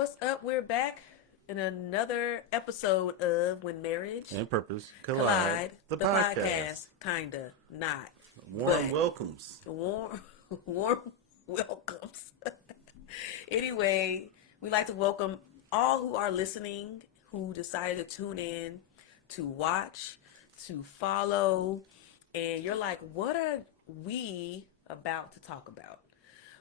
what's up? We're back in another episode of When Marriage And Purpose Collide, Collide, the the podcast. podcast. Kinda, not. Warm But welcomes. warm, warm welcomes. Anyway, we like to welcome all who are listening, who decided to tune in, to watch, to follow. And you're like, what are we about to talk about?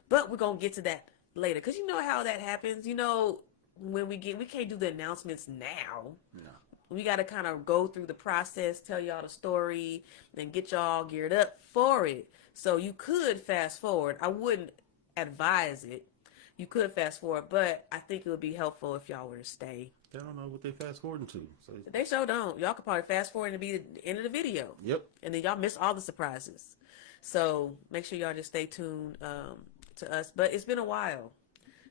But we're going to get to that later. Because you know how that happens. You know, when we can't do the announcements now. No. We got to kind of go through the process, tell y'all the story, and get y'all geared up for it. So you could fast forward. I wouldn't advise it. You could fast forward, but I think it would be helpful if y'all were to stay. They don't know what they fast forwarding to. So They sure don't. Y'all could probably fast forward and be the end of the video. Yep. And then y'all miss all the surprises. So make sure y'all just stay tuned to us. But it's been a while.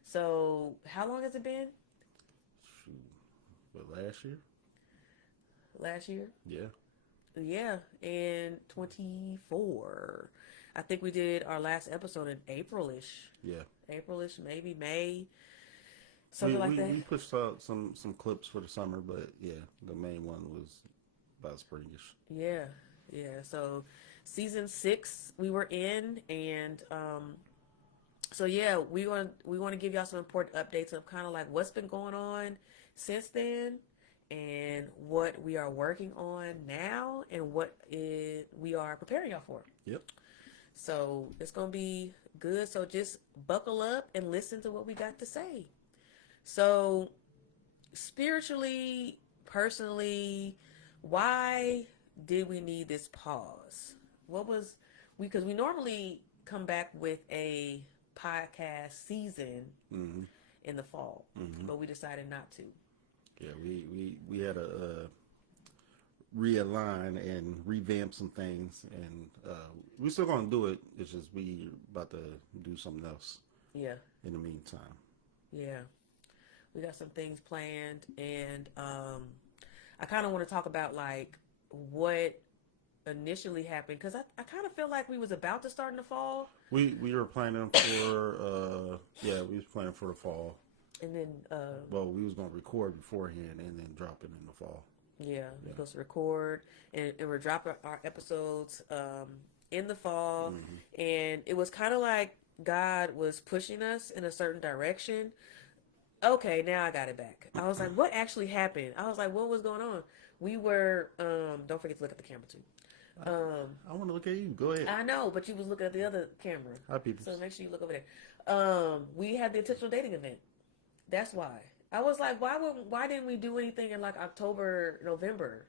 So how long has it been? Shoot. But last year? Last year? Yeah. Yeah, in 24. I think we did our last episode in April-ish. Yeah. April-ish, maybe May. Something like that. We pushed out some clips for the summer, but yeah, the main one was about springish. Yeah, yeah. So season 6 we were in, and so yeah, we want to give y'all some important updates of kind of like what's been going on since then, and what we are working on now, and we are preparing y'all for. Yep. So it's gonna be good. So just buckle up and listen to what we got to say. So spiritually, personally, why did we need this pause? Because we normally come back with a podcast season Mm-hmm. in the fall, but we decided not to. Yeah, we had to realign and revamp some things, and we're still gonna do it. It's just we about to do something else. Yeah. In the meantime. Yeah. We got some things planned, and I kind of want to talk about like what initially happened, because I kind of feel like we was about to start in the fall. We were planning for we was planning for the fall. And then well, we was gonna record beforehand and then drop it in the fall. Yeah, we're supposed to record, and we're dropping our episodes in the fall, and it was kind of like God was pushing us in a certain direction. Okay, now I got it back. I was like, what actually happened? I was like, what was going on? We were, don't forget to look at the camera too. I want to look at you. Go ahead. I know, but you was looking at the other camera. Hi, people. So make sure you look over there. We had the intentional dating event. That's why. I was like, why didn't we do anything in like October, November?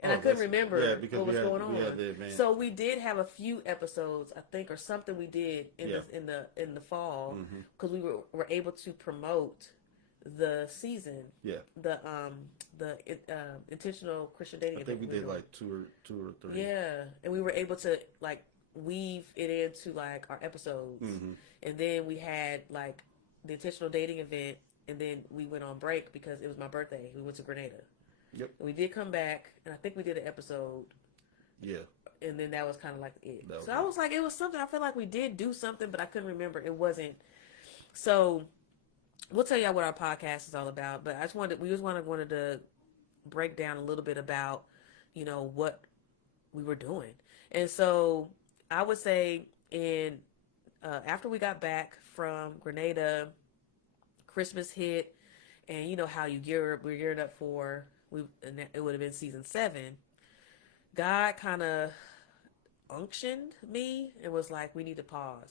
And I couldn't remember what was going on. So we did have a few episodes, I think, or something we did in the fall, because we were able to promote the season. Yeah. The intentional Christian dating event. I think we did like two or three. Yeah, and we were able to like weave it into like our episodes, and then we had like the intentional dating event, and then we went on break because it was my birthday. We went to Grenada. Yep. And we did come back, and I think we did an episode. Yeah. And then that was kind of like it. So I was like, it was something. I feel like we did do something, but I couldn't remember. It wasn't. So we'll tell y'all what our podcast is all about. But we just wanted to break down a little bit about, what we were doing. And so I would say after we got back from Grenada, Christmas hit, and you know how we're geared up for, it would have been season 7. God kind of unctioned me and was like, we need to pause.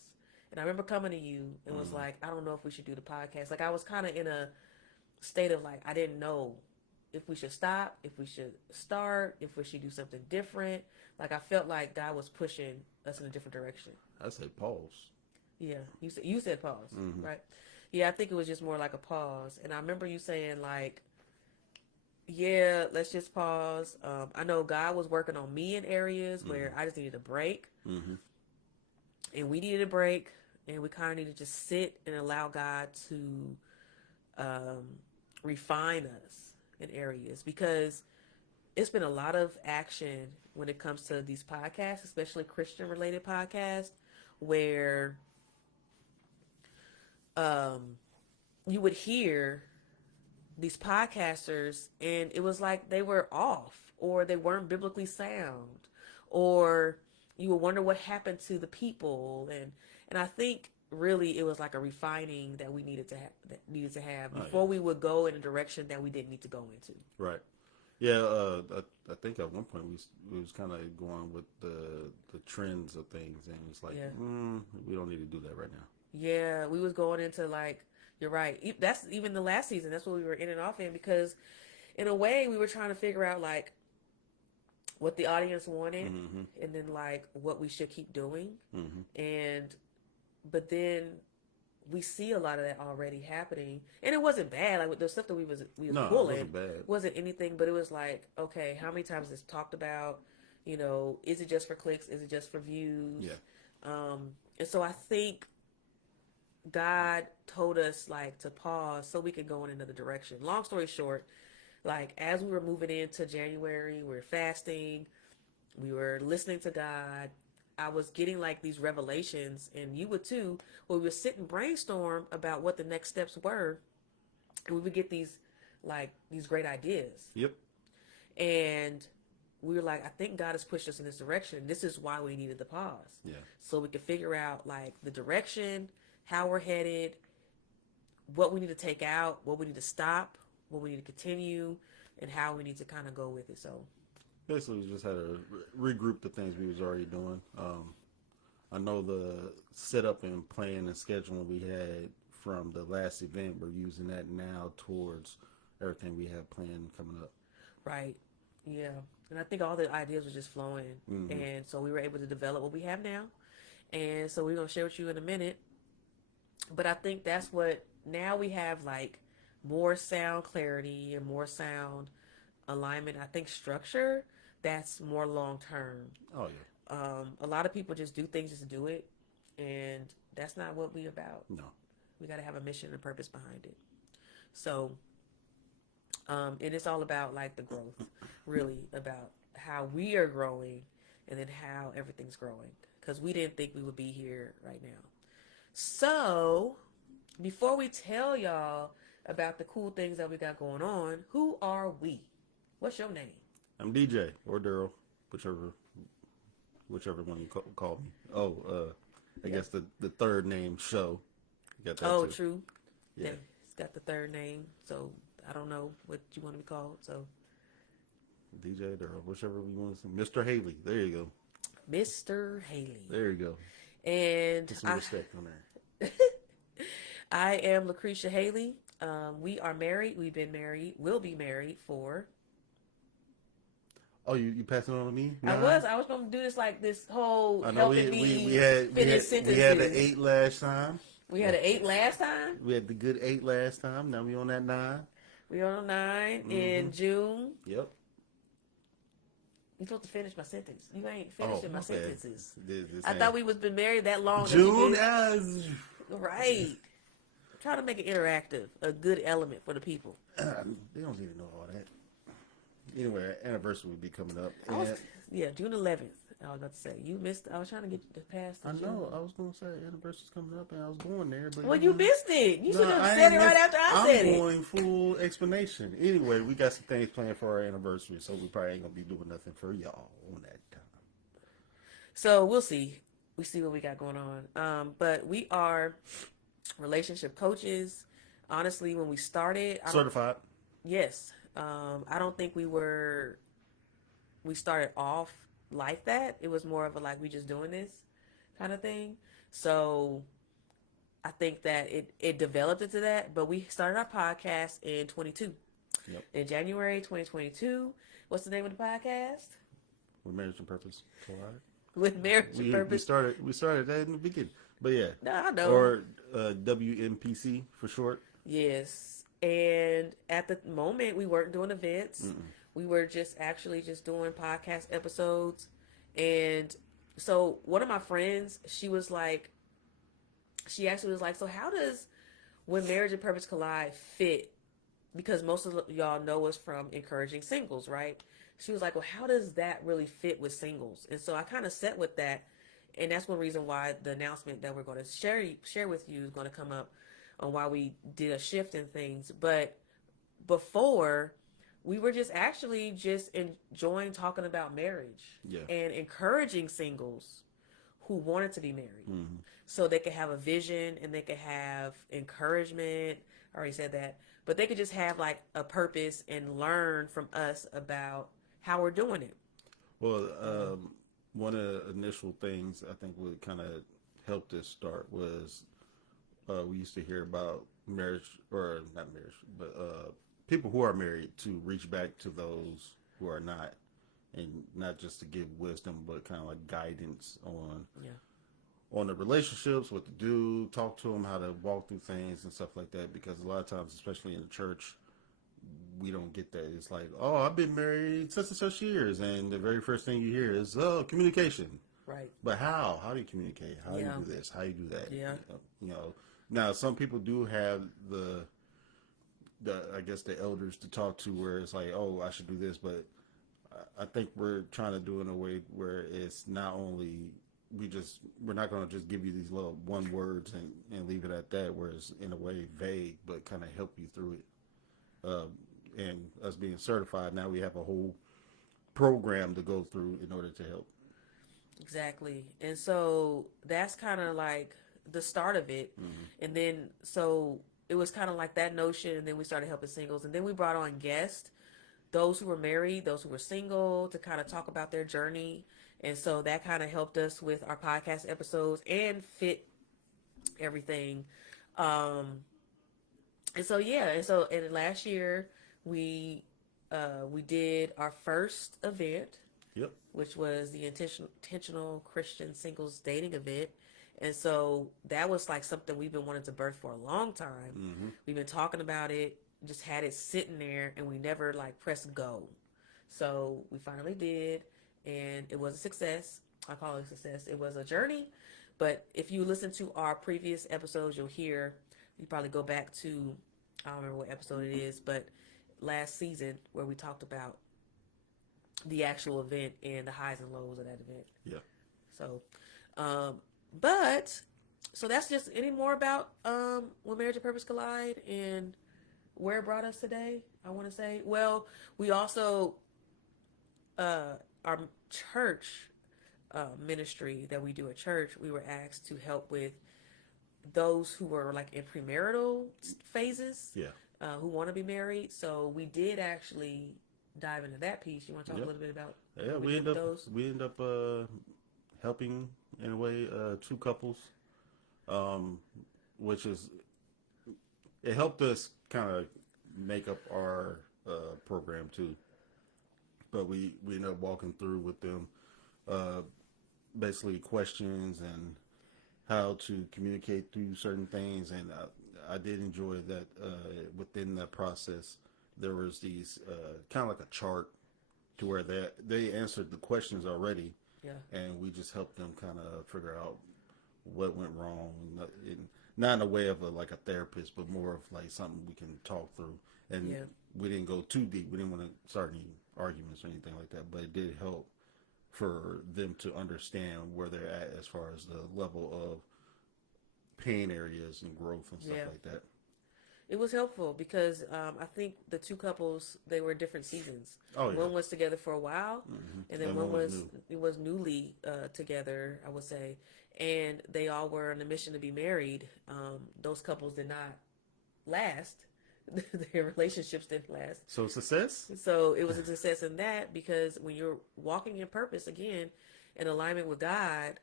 And I remember coming to you and was like, I don't know if we should do the podcast. Like I was kind of in a state of like, I didn't know if we should stop, if we should start, if we should do something different. Like I felt like God was pushing us in a different direction. I said pause. Yeah, you said pause, right? Yeah, I think it was just more like a pause. And I remember you saying like, yeah, let's just pause. I know God was working on me in areas where I just needed a break. And we needed a break. And we kind of needed to just sit and allow God to refine us in areas. Because it's been a lot of action when it comes to these podcasts, especially Christian-related podcasts, where you would hear these podcasters and it was like they were off or they weren't biblically sound, or you would wonder what happened to the people. And I think really it was like a refining that we needed to have Oh, before yeah. we would go in a direction that we didn't need to go into. Right. Yeah. I think at one point we was kind of going with the trends of things, and it's like, Yeah. we don't need to do that right now. Yeah, we was going into like, you're right. That's even the last season. That's what we were in and off in, because in a way we were trying to figure out like what the audience wanted, Mm-hmm. and then like what we should keep doing. Mm-hmm. And but then we see a lot of that already happening, and it wasn't bad. Like with the stuff that we was No, it pulling wasn't bad. wasn't anything, but it was like, okay, how many times is this talked about? You know, is it just for clicks? Is it just for views? Yeah. And so I think God told us like to pause so we could go in another direction. Long story short, like as we were moving into January, we were fasting, we were listening to God. I was getting like these revelations, and you would too, where we would sit and brainstorm about what the next steps were, and we would get these great ideas. Yep. And we were like, I think God has pushed us in this direction. This is why we needed the pause. Yeah. So we could figure out like the direction, how we're headed, what we need to take out, what we need to stop, what we need to continue, and how we need to kind of go with it. So Basically, we just had to regroup the things we was already doing. I know the setup and plan and scheduling we had from the last event, we're using that now towards everything we have planned coming up. right, yeah, and I think all the ideas were just flowing, Mhm. and so we were able to develop what we have now, and so we're gonna share with you in a minute. But I think that's what now we have like more sound clarity and more sound alignment. I think structure that's more long term. Oh yeah. A lot of people just do things just to do it, and that's not what we about. No. We got to have a mission and purpose behind it. So, and it's all about like the growth, really about how we are growing, and then how everything's growing. Because we didn't think we would be here right now. So, before we tell y'all about the cool things that we got going on, who are we? What's your name? I'm DJ or Daryl, whichever one you call me. Oh, I guess the third name show. You got that Oh, too. true. Yeah. It's got the third name, so I don't know what you want to be called. So, DJ Daryl, whichever you want to say. Mr. Haley. There you go. Mr. Haley. There you go. And Put some respect on there. I am Lucretia Haley. We are married. We've been married. We'll be married for. Oh, you passing it on to me? I was going to do this like this whole I know helping we had sentences. the 8 last time. We had an 8 last time. We had the good 8 last time. Now we on that 9. We on 9 in June. Yep. You're supposed to finish my sentence. You ain't finishing my bad. sentences. This I ain't- thought we was been married that long. June that we as right. Try to make it interactive, a good element for the people. they don't need to know all that. Anyway, our anniversary will be coming up. I was, and yeah, June 11th. I was about to say you missed. I was trying to get you to pass. I know I was gonna say anniversary's coming up, and I was going there, but Well, you missed it. You No, should have I said ain't it right miss- after I I'm said it. going full explanation. Anyway, we got some things planned for our anniversary, so we probably ain't gonna be doing nothing for y'all on that time. So we'll see. We see what we got going on. But we are relationship coaches. Honestly, when we started, Certified. yes, I don't think we started off like that. It was more of a like we just doing this kind of thing. So I think that it developed into that. But we started our podcast in 22. Yep. In January 2022. What's the name of the podcast? With marriage and purpose. Collide. With Marriage and We Purpose. started that in the beginning, but yeah. No, I know. Or WMPC for short. Yes. And at the moment, we weren't doing events. We were just doing podcast episodes. And so one of my friends, she actually was like, so how does When Marriage and Purpose Collide fit? Because most of y'all know us from encouraging singles, right? She was like, well, how does that really fit with singles? And so I kind of sat with that. And that's one reason why the announcement that we're going to share with you is going to come up. on why we did a shift in things. But before, we were just actually just enjoying talking about marriage Yeah. and encouraging singles who wanted to be married, Mm-hmm. so they could have a vision and they could have encouragement. I already said that, but they could just have like a purpose and learn from us about how we're doing it. Well, one of the initial things I think would kind of help this start was we used to hear about marriage, or not marriage, but people who are married to reach back to those who are not, and not just to give wisdom, but kind of like guidance Yeah. on the relationships, what to do, talk to them, how to walk through things and stuff like that. Because a lot of times, especially in the church, we don't get that. It's like, oh, I've been married such and such years, and the very first thing you hear is, oh, communication. Right. But how? How do you communicate? How do Yeah. you do this? How do you do that? Yeah. You know. Now some people do have the I guess the elders to talk to, where it's like, oh, I should do this, but I think we're trying to do it in a way where it's not only we're not going to just give you these little one words and leave it at that, where it's in a way vague, but kind of help you through it. And us being certified, now we have a whole program to go through in order to help. Exactly. And so that's kind of like the start of it. And then, so it was kind of like that notion. And then we started helping singles. And then we brought on guests, those who were married, those who were single, to kind of talk about their journey. And so that kind of helped us with our podcast episodes and fit everything. And so, yeah. And last year we did our first event, Yep. which was the intentional Christian singles dating event. And so that was like something we've been wanting to birth for a long time. Mm-hmm. We've been talking about it, just had it sitting there, and we never like pressed go. So we finally did, and it was a success. I call it a success. It was a journey, but if you listen to our previous episodes, you'll hear, you probably go back to, I don't remember what episode it is, but last season where we talked about the actual event and the highs and lows of that event. Yeah. So, but so that's just any more about when marriage and purpose collide and where it brought us today. I want to say, well, we also our church ministry that we do at church, we were asked to help with those who were like in premarital phases, Yeah. who want to be married. So we did actually dive into that piece. You want to talk a little bit about? Yeah, what we you end did up with those? we end up helping in a way two couples, which is it helped us kind of make up our program too. But we ended up walking through with them basically questions and how to communicate through certain things, and I did enjoy that within that process there was these kind of like a chart to where they answered the questions already, Yeah. and we just helped them kind of figure out what went wrong, not in a way of like a therapist, but more of like something we can talk through. And Yeah. we didn't go too deep. We didn't want to start any arguments or anything like that, but it did help for them to understand where they're at as far as the level of pain areas and growth and stuff Yeah. like that. It was helpful because I think the two couples, they were different seasons. Oh yeah. One was together for a while, and then one was new. it was newly together, I would say, and they all were on a mission to be married. Those couples did not last; their relationships didn't last. So success. So it was a success in that, because when you're walking in purpose again, in alignment with God,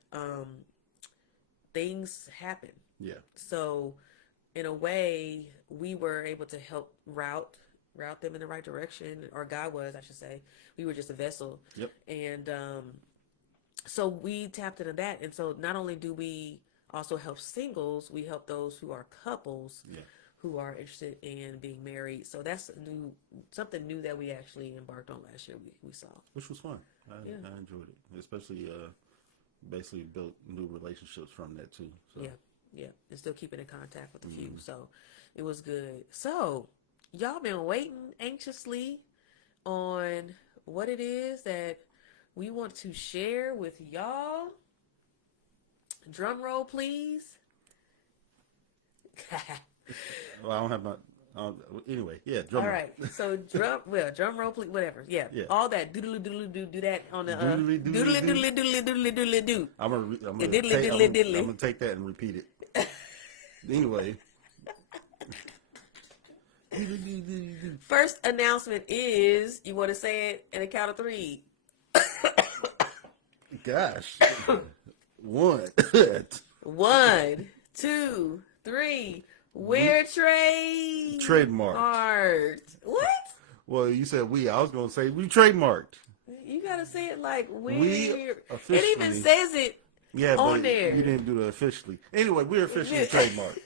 things happen. Yeah. So in a way, we were able to help route them in the right direction, or God was, I should say. We were just a vessel. Yep. And so we tapped into that. And so not only do we also help singles, we help those who are couples Yeah. who are interested in being married. So that's something new that we actually embarked on last year. We saw, Which was fun. I enjoyed it, especially basically built new relationships from that too. So. yeah, and still keeping in contact with a few. So it was good. So y'all been waiting anxiously on what it is that we want to share with y'all. Drum roll, please. Well, I don't have my. Anyway, yeah, All drum roll. right. So drum roll, please, whatever. Yeah. Yeah. All that doodly doodly do that on the Doodly doodly doodly doo. doodly doodly doodly doodly do. Diddly diddly I'm diddly. gonna take that and repeat it. Anyway. First announcement is you want to say it in a count of 3. Gosh. One. 1, 2, 3. We're Trademarked. What? Well, you said we. I was gonna say we trademarked. You gotta say it like We we're. officially. It even says it Yeah, on but there. you didn't do the officially. Anyway, we're officially trademarked.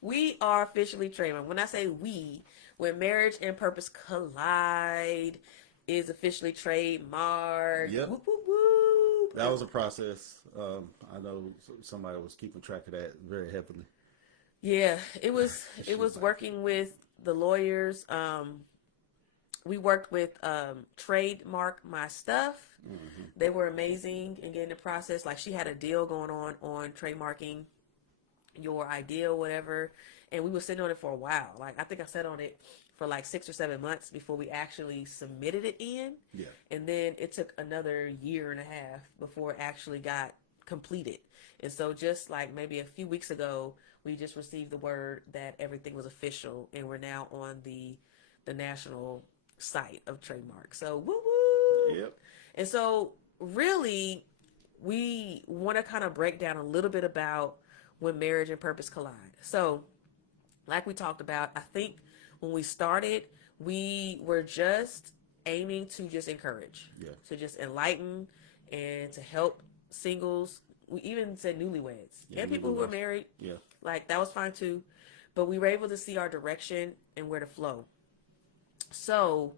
We are officially trademarked. When I say we, when Marriage and Purpose Collide is officially trademarked. Yep. Whoop, whoop, whoop. That was a process. I know somebody was keeping track of that very heavily. Yeah, it was working with the lawyers. We worked with Trademark My Stuff. Mm-hmm. They were amazing in getting the process. Like she had a deal going on trademarking your idea or whatever, and we were sitting on it for a while. Like I think I sat on it for like 6 or 7 months before we actually submitted it in. Yeah. And then it took another year and a half before it actually got completed. And so just like maybe a few weeks ago, we just received the word that everything was official and we're now on the national site of trademark. So woo woo. Yep. And so really we want to kind of break down a little bit about when marriage and purpose collide. So like we talked about, I think when we started, we were just aiming to just encourage, to just enlighten and to help singles. We even said newlyweds and people who are married. Yeah. Like that was fine too. But we were able to see our direction and where to flow. So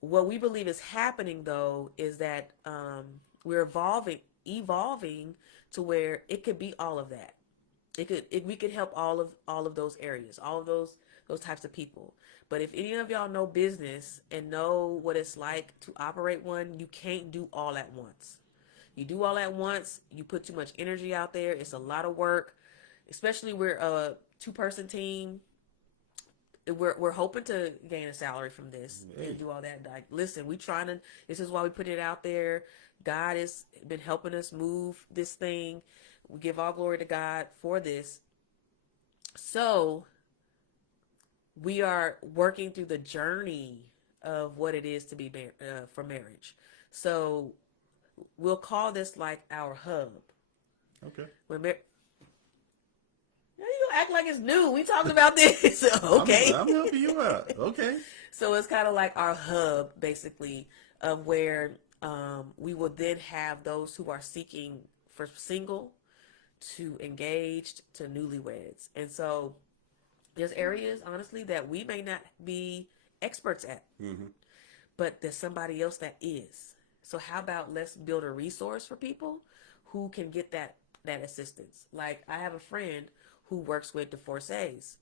what we believe is happening though is that we're evolving to where it could be all of that. We could help all of those areas, all of those types of people. But if any of y'all know business and know what it's like to operate one, you can't do all at once. You do all at once, you put too much energy out there. It's a lot of work, especially we're a 2-person team. We're hoping to gain a salary from this and do all that. Like, listen, this is why we put it out there. God has been helping us move this thing. We give all glory to God for this. So we are working through the journey of what it is to be for marriage. So we'll call this like our hub. Okay. You act like it's new. We talked about this. Okay. I'm helping you out. Okay. So it's kind of like our hub, basically, of where we will then have those who are seeking for single to engaged to newlyweds. And so there's areas, honestly, that we may not be experts at, but there's somebody else that is. So how about let's build a resource for people who can get that assistance. Like I have a friend who works with divorcees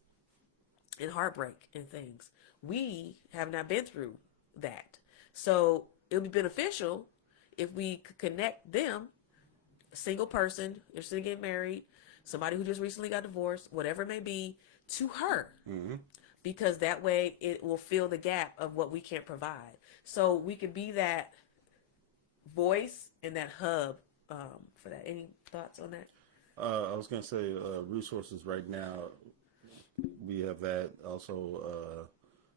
and heartbreak and things. We have not been through that. So it would be beneficial if we could connect them, a single person, interested in getting married, somebody who just recently got divorced, whatever it may be, to her. Because that way it will fill the gap of what we can't provide. So we could be that voice and that hub for that. Any thoughts on that? I was going to say resources right now. We have that. Also,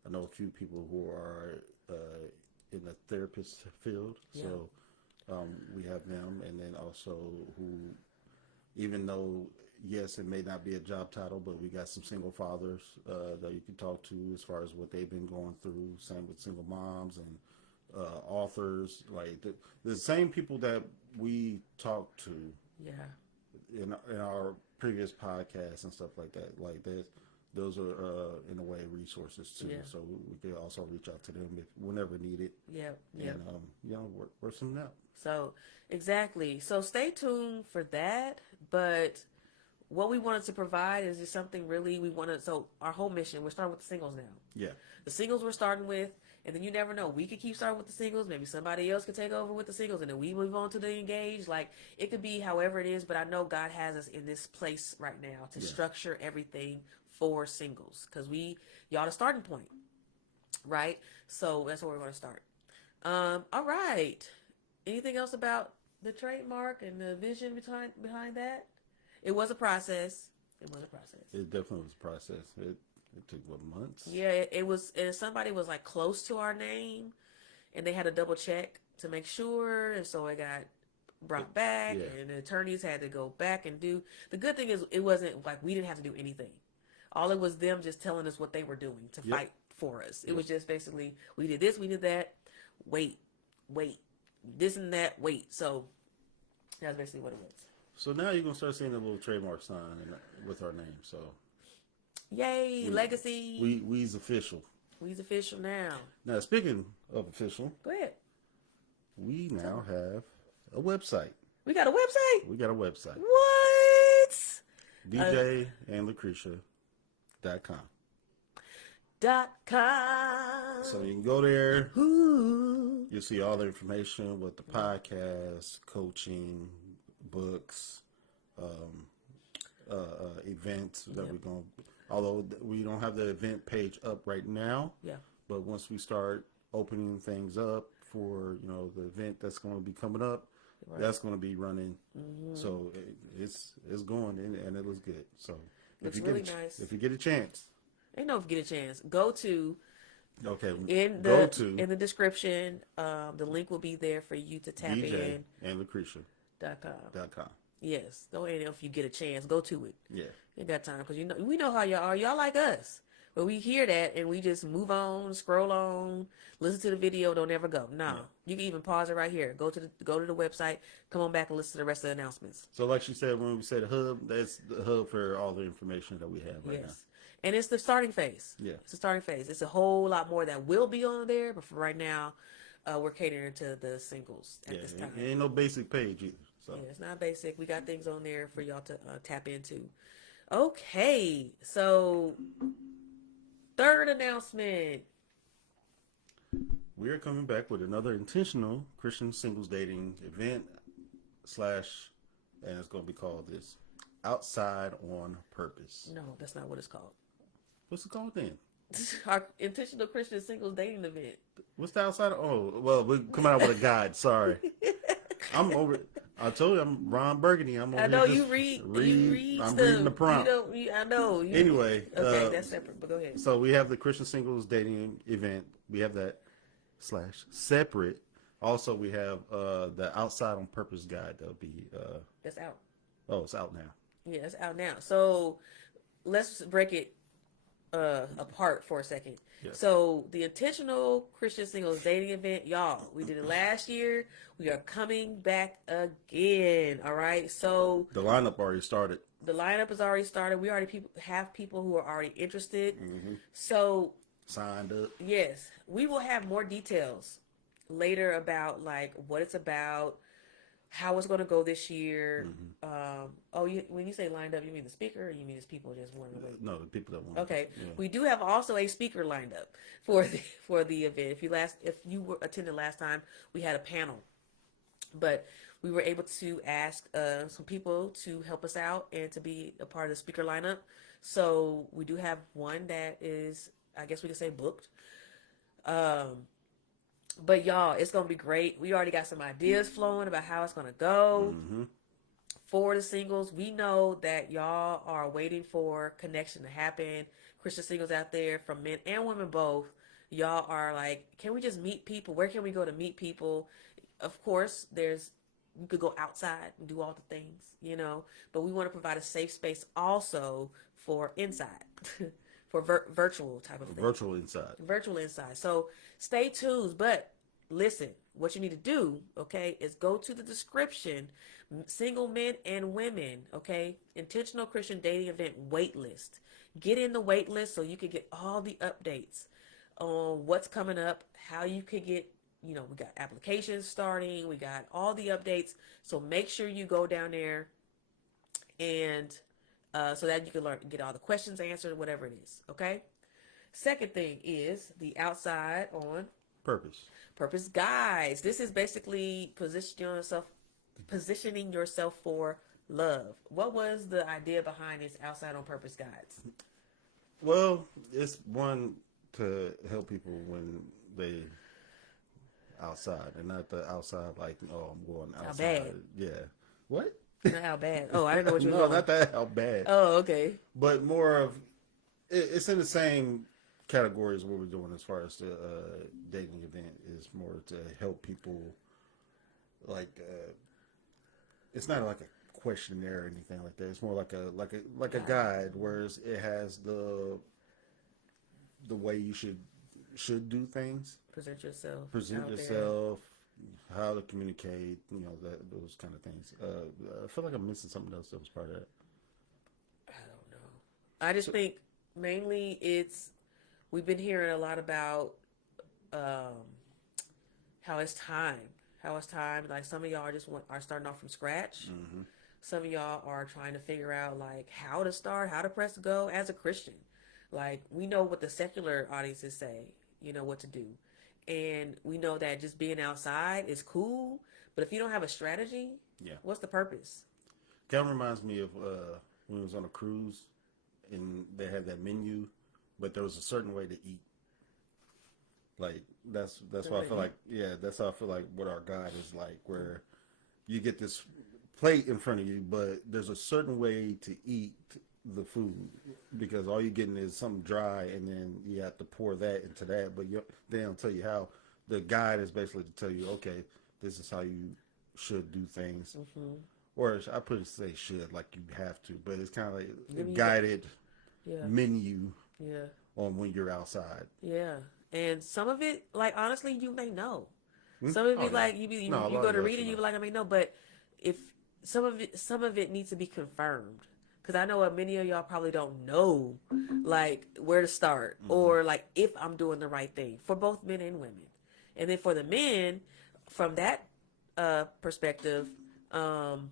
I know a few people who are in the therapist field. Yeah. So we have them. And then also who, even though, yes, it may not be a job title, but we got some single fathers that you can talk to as far as what they've been going through. Same with single moms and authors. Like the same people that we talk to. Yeah. In our previous podcasts and stuff like that, like those are in a way resources too. Yeah. So we could also reach out to them whenever needed. Yeah. And work something out. So exactly. So stay tuned for that. But what we wanted to provide is just something really we want to. So our whole mission, we're starting with the singles now. Yeah. The singles we're starting with. And then you never know. We could keep starting with the singles. Maybe somebody else could take over with the singles. And then we move on to the engaged. Like, it could be however it is. But I know God has us in this place right now to structure everything for singles because y'all the starting point, right? So that's where we're going to start. All right. Anything else about the trademark and the vision behind that? It was a process. It was a process. It definitely was a process. It took what, months? Yeah, it was. And somebody was like close to our name, and they had to double check to make sure, and so it got brought back, Yeah. and the attorneys had to go back and do. The good thing is, it wasn't like we didn't have to do anything. All it was them just telling us what they were doing to Yep. fight for us. It Yep. was just basically we did this, we did that. Wait, this and that. Wait. So that's basically what it was. So now you're gonna start seeing a little trademark sign with our name. So Yay, legacy. we's official. We's official now. Now speaking of official, Go ahead. we now have a website. We got a website. We got a website. What? DJandLucretia.com. .com. So you can go there. Ooh. You'll see all the information with the podcast, coaching, books, events that Yep. we're going. Although we don't have the event page up right now, Yeah. but once we start opening things up for the event that's going to be coming up, Right. that's going to be running. So it's going and it looks good. So Looks if you really get nice. if you get a chance, Ain't no get a chance. Go to okay, in go the to in the description. The link will be there for you to tap in. DJandLucretia.com. .com. Yes. Go in if you get a chance. Go to it. Yeah. You got time because we know how y'all are. Y'all like us, but we hear that and we just move on, scroll on, listen to the video, don't ever go. No, Yeah. you can even pause it right here. Go to the website, come on back and listen to the rest of the announcements. So like she said, when we say the hub, that's the hub for all the information that we have right Yes, and it's the starting phase. Yeah. It's the starting phase. It's a whole lot more that will be on there, but for right now, we're catering to the singles now. at this time. It ain't no basic page either. So Yeah, it's not basic. We got things on there for y'all to tap into. Okay, so third announcement. we are coming back with another intentional Christian singles dating event and it's going to be called this Outside on Purpose. No, that's not what it's called. What's it called then? Our intentional Christian singles dating event. What's the outside? Oh, well, we're coming out with a guide. Sorry. I'm over. I told you I'm Ron Burgundy. I'm over I know here you just read. I'm stuff. reading the prompt. I know. Anyway, Okay, that's separate. But go ahead. So we have the Christian singles dating event. We have that / separate. Also, we have the Outside on Purpose guide. That'll be. That's out. Oh, it's out now. Yeah, it's out now. So let's break it apart for a second. Yeah. So the intentional Christian singles dating event, y'all, we did it last year. We are coming back again. All right. So The lineup already started. the lineup has already started. We already have people who are already interested. Mm-hmm. So Signed up. yes, we will have more details later about like what it's about, how it's going to go this year. When you say lined up, you mean the speaker, or you mean it's people just wanting to wait? No, the people that want. Okay, Yeah. we do have also a speaker lined up for the event. If you were attended last time, we had a panel, but we were able to ask some people to help us out and to be a part of the speaker lineup. So we do have one that is, I guess we could say, booked. But y'all, it's gonna be great. We already got some ideas flowing about how it's gonna go. Mm-hmm. For the singles, we know that y'all are waiting for connection to happen. Christian singles out there, from men and women both, y'all are like, can we just meet people? Where can we go to meet people? Of course, you could go outside and do all the things, but we want to provide a safe space also for inside, for virtual type of thing. Virtual inside. Virtual inside. So stay tuned, but listen, what you need to do, okay, is go to the description, single men and women, okay, intentional Christian dating event wait list. Get in the wait list so you can get all the updates on what's coming up, how you could get, we got applications starting, we got all the updates. So make sure you go down there and so that you can get all the questions answered, whatever it is, okay? Second thing is the Outside on Purpose guides. This is basically positioning yourself for love. What was the idea behind this Outside on Purpose guides? Well, it's one to help people when they outside and not the outside like, oh, I'm going How outside. bad? Yeah. What? Not how bad. Oh, I didn't know what you were No, going. not that how bad, Oh, okay. but more of it's in the same categories what we're doing as far as the dating event is more to help people like it's not like a questionnaire or anything like that. It's more like a guide, whereas it has the way you should do things, Present yourself present out there. yourself, how to communicate, that those kind of things. I feel like I'm missing something else that was part of that. I don't know. I just So, think mainly we've been hearing a lot about um, how it's time. How it's time. Like some of y'all are starting off from scratch. hmm Some of y'all are trying to figure out like how to start, how to press go as a Christian. Like we know what the secular audiences say, you know what to do. And we know that just being outside is cool, but if you don't have a strategy, yeah, what's the purpose? kind of reminds me of when we was on a cruise and they had that menu, but there was a certain way to eat. Like that's why I feel like that's how I feel like what our God is like, where you get this plate in front of you, but there's a certain way to eat the food because all you're getting is something dry, and then you have to pour that into that. But they don't tell you how. The guide is basically to tell you, okay, this is how you should do things, Mm-hmm. or I put it say should like you have to, but it's kind of like a Give me guided Yeah, menu yeah, on when you're outside. yeah. And some of it, like honestly, you may know. Hmm? Some of Oh it, yeah, like no, a you lot go of to that read it, you you know. be like, I may know, but if some of it needs to be confirmed, because I know what many of y'all probably don't know, like where to start hmm or like if I'm doing the right thing for both men and women, and then for the men, from that perspective, um,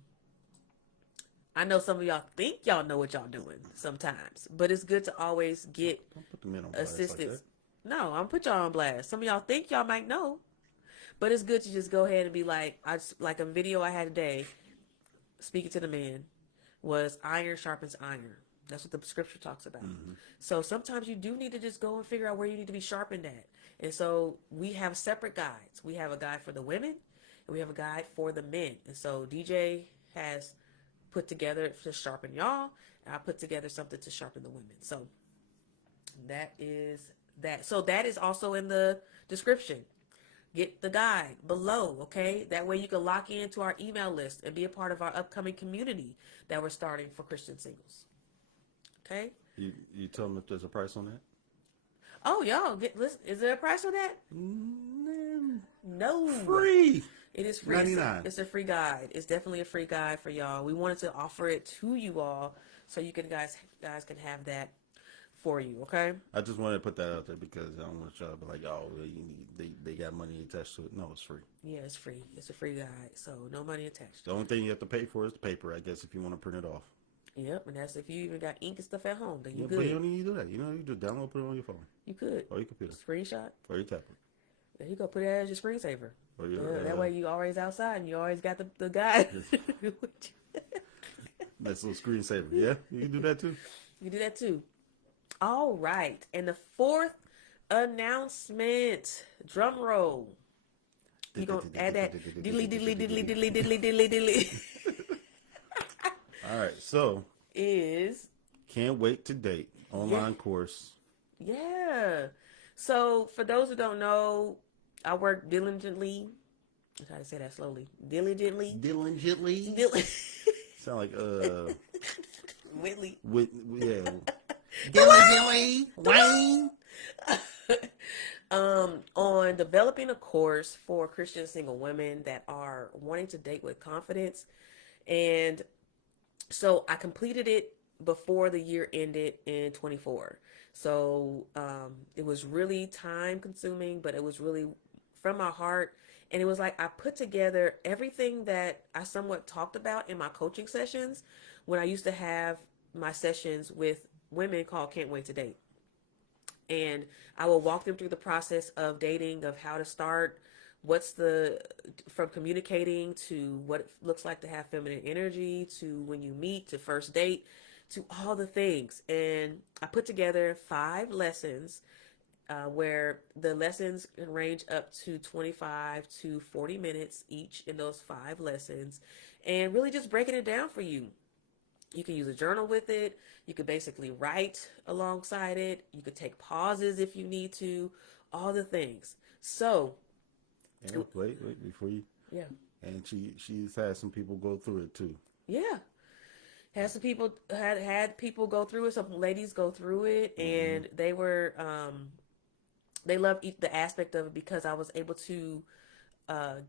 I know some of y'all think y'all know what y'all doing sometimes, but it's good to always get Don't put the men on blast like that. assistance. No, I'm gonna put y'all on blast. Some of y'all think y'all might know, but it's good to just go ahead and be like, like a video I had today speaking to the man was iron sharpens iron. That's what the scripture talks about. hmm So sometimes you do need to just go and figure out where you need to be sharpened at. And so we have separate guides. We have a guide for the women and we have a guide for the men. And so DJ has put together to sharpen y'all, and I put together something to sharpen the women. So that is that. So that is also in the description. Get the guide below, okay? That way you can lock into our email list and be a part of our upcoming community that we're starting for Christian singles. Okay? You tell them if there's a price on that. Oh, y'all, listen, is there a price on that? Mm, No. free It is free. 99. It's a free guide. It's definitely a free guide for y'all. We wanted to offer it to you all so you can guys can have that for you, okay? I just wanted to put that out there because I don't want y'all to be like, oh, they got money attached to it. No, it's free. Yeah, it's free. It's a free guide. So no money attached. The only thing you have to pay for is the paper, I guess, if you want to print it off. Yep, and that's if you even got ink and stuff at home, then you Yeah, good. but you don't need to do that. You just download, put it on your phone You could. or your computer Screenshot. or your tablet There you go. Put it as your screensaver. or Yeah, your. that way you always outside and you always got the guy. That's a little screensaver. Yeah, you can do that too. You do that too. All right. And the fourth announcement, drum roll. You gonna add that diddly diddly diddly diddly diddly diddly diddly All right, so is can't wait to date online course. yeah. So for those who don't know, I work diligently. I try to say that slowly. Diligently. Diligently. Sound like Whitley. yeah. Diligently. Wayne. On developing a course for Christian single women that are wanting to date with confidence. And so I completed it before the year ended in 24. So it was really time consuming, but it was really from my heart. And it was like I put together everything that I somewhat talked about in my coaching sessions when I used to have my sessions with women called Can't Wait to Date. And I will walk them through the process of dating, of how to start, from communicating to what it looks like to have feminine energy, to when you meet, to first date, to all the things. And I put together 5 lessons where the lessons can range up to 25 to 40 minutes each in those 5 lessons, and really just breaking it down for you. You can use a journal with it. You could basically write alongside it. You could take pauses if you need to, all the things. So, And wait, before you. yeah. And she's had some people go through it too. Yeah. Had some people had people go through it. Some ladies go through it, and they were they loved the aspect of it because I was able to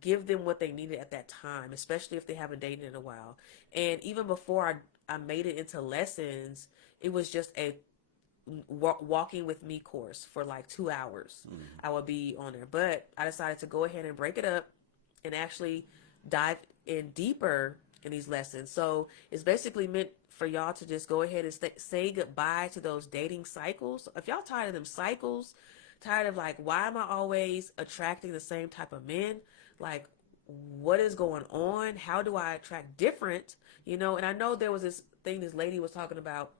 give them what they needed at that time, especially if they haven't dated in a while. And even before I made it into lessons, it was just a walking with me course for like 2 hours. I would be on there, but I decided to go ahead and break it up and actually dive in deeper in these lessons. So it's basically meant for y'all to just go ahead and say goodbye to those dating cycles. If y'all tired of them cycles, tired of like, why am I always attracting the same type of men? Like, what is going on? How do I attract different? You know, and I know there was this thing this lady was talking about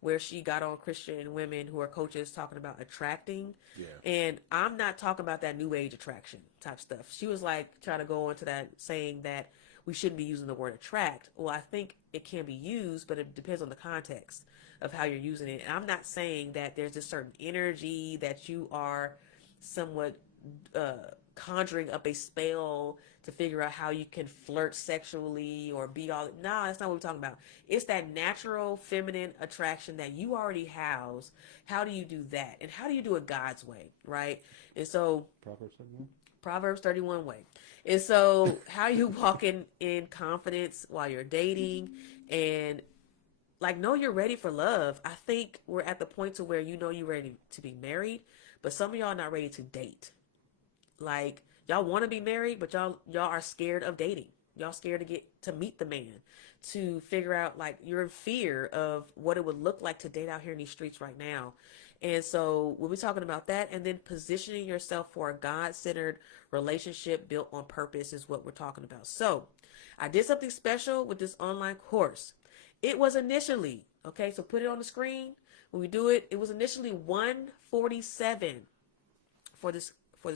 where she got on Christian women who are coaches talking about attracting. Yeah. And I'm not talking about that new age attraction type stuff. She was like trying to go into that saying that we shouldn't be using the word attract. Well, I think it can be used, but it depends on the context of how you're using it. And I'm not saying that there's a certain energy that you are somewhat conjuring up a spell to figure out how you can flirt sexually or be all. No, that's not what we're talking about. It's that natural feminine attraction that you already house. How do you do that? And how do you do it God's way, right? And so Proverbs 31 way. And so how you walk in confidence while you're dating and like know you're ready for love. I think we're at the point to where you know you're ready to be married, but some of y'all not ready to date. Like y'all want to be married, but y'all are scared of dating. Y'all scared to get to meet the man, to figure out like you're in fear of what it would look like to date out here in these streets right now. And so we'll be talking about that, and then positioning yourself for a God-centered relationship built on purpose is what we're talking about. So I did something special with this online course. It was initially, okay, so put it on the screen. When we do it, it was initially $147 for this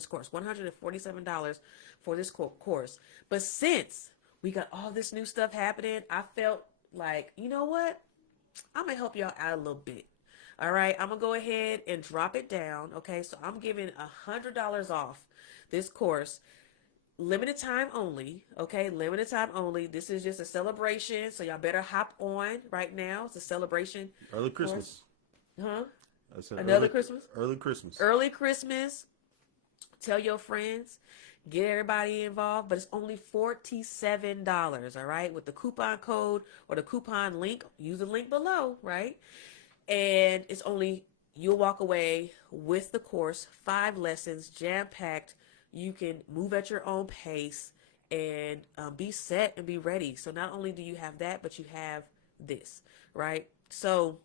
course, $147 for this course. But since we got all this new stuff happening, I felt like, you know what? I'm going to help y'all out a little bit. All right, I'm going to go ahead and drop it down. Okay, so I'm giving $100 off this course. Limited time only. Okay, limited time only. This is just a celebration. So y'all better hop on right now. It's a celebration. Early Christmas. Huh? I said Another Christmas? Early Christmas. Early Christmas. Tell your friends. Get everybody involved, but it's only $47, all right? With the coupon code or the coupon link, use the link below, right? And it's only, you'll walk away with the course, 5 lessons, jam-packed. You can move at your own pace and be set and be ready. So not only do you have that, but you have this, right? So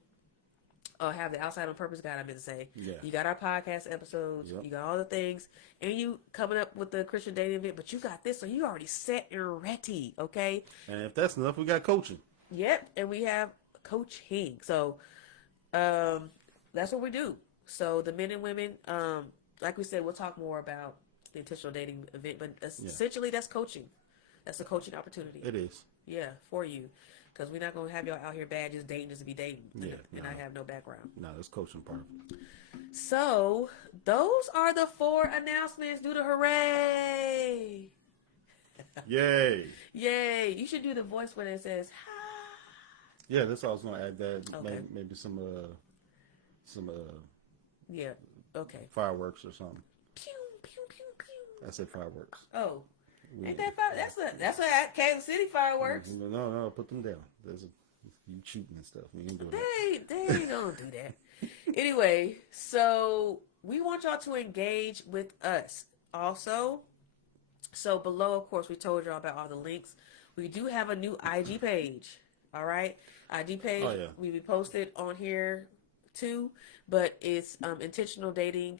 have the Outside on Purpose guide, I meant to say. Yeah. You got our podcast episodes. Yep. You got all the things. And you coming up with the Christian dating event, but you got this, so you already set and ready, okay? And if that's enough, we got coaching. Yep, and we have coaching. So that's what we do. So the men and women, like we said, we'll talk more about the intentional dating event, but essentially that's coaching. That's a coaching opportunity. It is. Yeah, for you. Because we're not going to have y'all out here bad just dating just to be dating. Yeah, and I have no background. No, that's coaching part. So those are the 4 announcements. Do the hooray. Yay. Yay. You should do the voice when it says, hi. Yeah, that's all I was going to add that. Okay. Maybe some Yeah, okay. fireworks or something. Pew, pew, pew, pew. I said fireworks. Oh. Ain't that that's a Kansas City fireworks. No, put them down. You cheating and stuff. We ain't doing They don't do that. Anyway, so we want y'all to engage with us also. So below, of course, we told y'all about all the links. We do have a new IG page. All right, IG page. Oh, yeah. We posted on here too, but it's intentional dating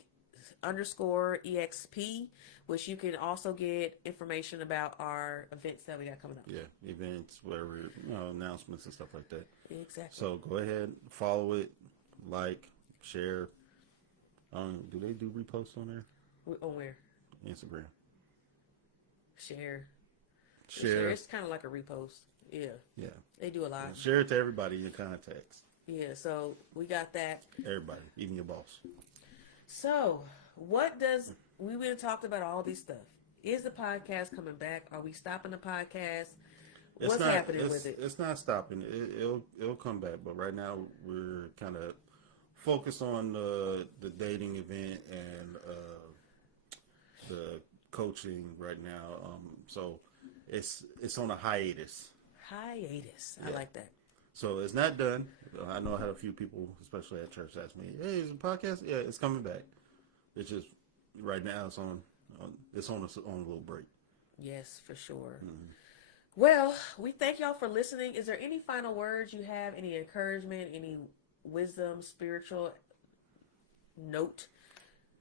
_EXP, which you can also get information about our events that we got coming up. Yeah, events, whatever, announcements and stuff like that. Exactly. So go ahead, follow it, like, share. Do they do reposts on there? On where? Instagram. Share. Share. It's kind of like a repost. Yeah. Yeah. They do a lot. Share it to everybody in your contacts. Yeah, so we got that. Everybody, even your boss. So, we went and talked about all these stuff. Is the podcast coming back? Are we stopping the podcast? What's happening with it? It's not stopping. It'll come back, but right now we're kind of focused on the dating event and the coaching right now. So it's on a hiatus. I like that. So it's not done. I know I had a few people, especially at church, ask me, "Hey, is the podcast?" Yeah, it's coming back. It's just right now it's on a little break. Yes, for sure. Mm-hmm. Well, we thank y'all for listening. Is there any final words you have? Any encouragement? Any wisdom, spiritual note?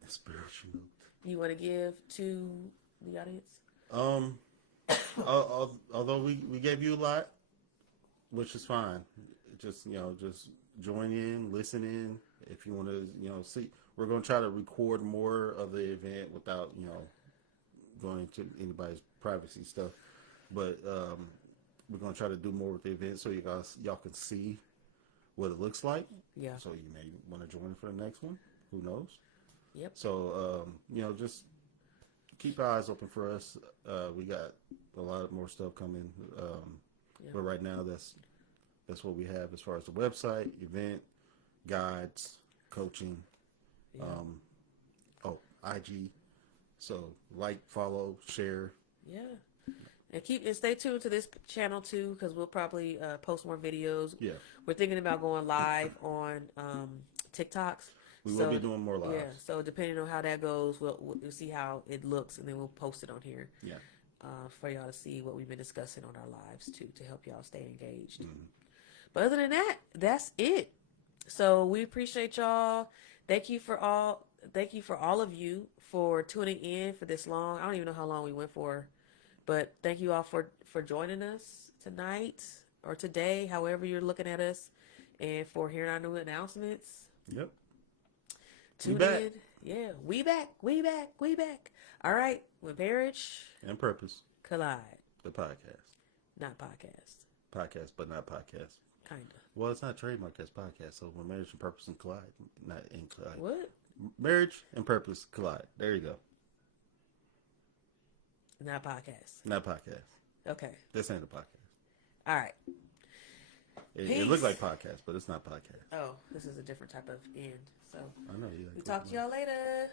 Spiritual note you want to give to the audience? Although we gave you a lot, which is fine. Just join in, listen in. If you want to, see, we're going to try to record more of the event without, going into anybody's privacy stuff. But we're going to try to do more with the event so y'all can see what it looks like. Yeah. So you may want to join for the next one. Who knows? Yep. So, just keep our eyes open for us. We got a lot more stuff coming. But right now, that's what we have as far as the website, event, guides, coaching, IG. So like, follow, share. Yeah. And stay tuned to this channel too, because we'll probably post more videos. Yeah. We're thinking about going live on TikToks. We will be doing more lives. Yeah. So depending on how that goes, we'll see how it looks, and then we'll post it on here. Yeah. For y'all to see what we've been discussing on our lives too, to help y'all stay engaged. Mm-hmm. But other than that, that's it. So we appreciate y'all. Thank you for all of you for tuning in for this long. I don't even know how long we went for, but thank you all for joining us tonight or today, however you're looking at us, and for hearing our new announcements. Yep. Tune in. Yeah, we back. All right, with marriage and purpose collide. The podcast. Not podcast. Podcast, but not podcast. Kinda. Well, it's not trademarked as podcast, so when marriage and purpose and collide, not in collide. What? Marriage and purpose collide. There you go. Not podcast. Not podcast. Okay. This ain't a podcast. All right. It looks like podcast, but it's not podcast. Oh, this is a different type of end. So I know you. we talk to y'all later.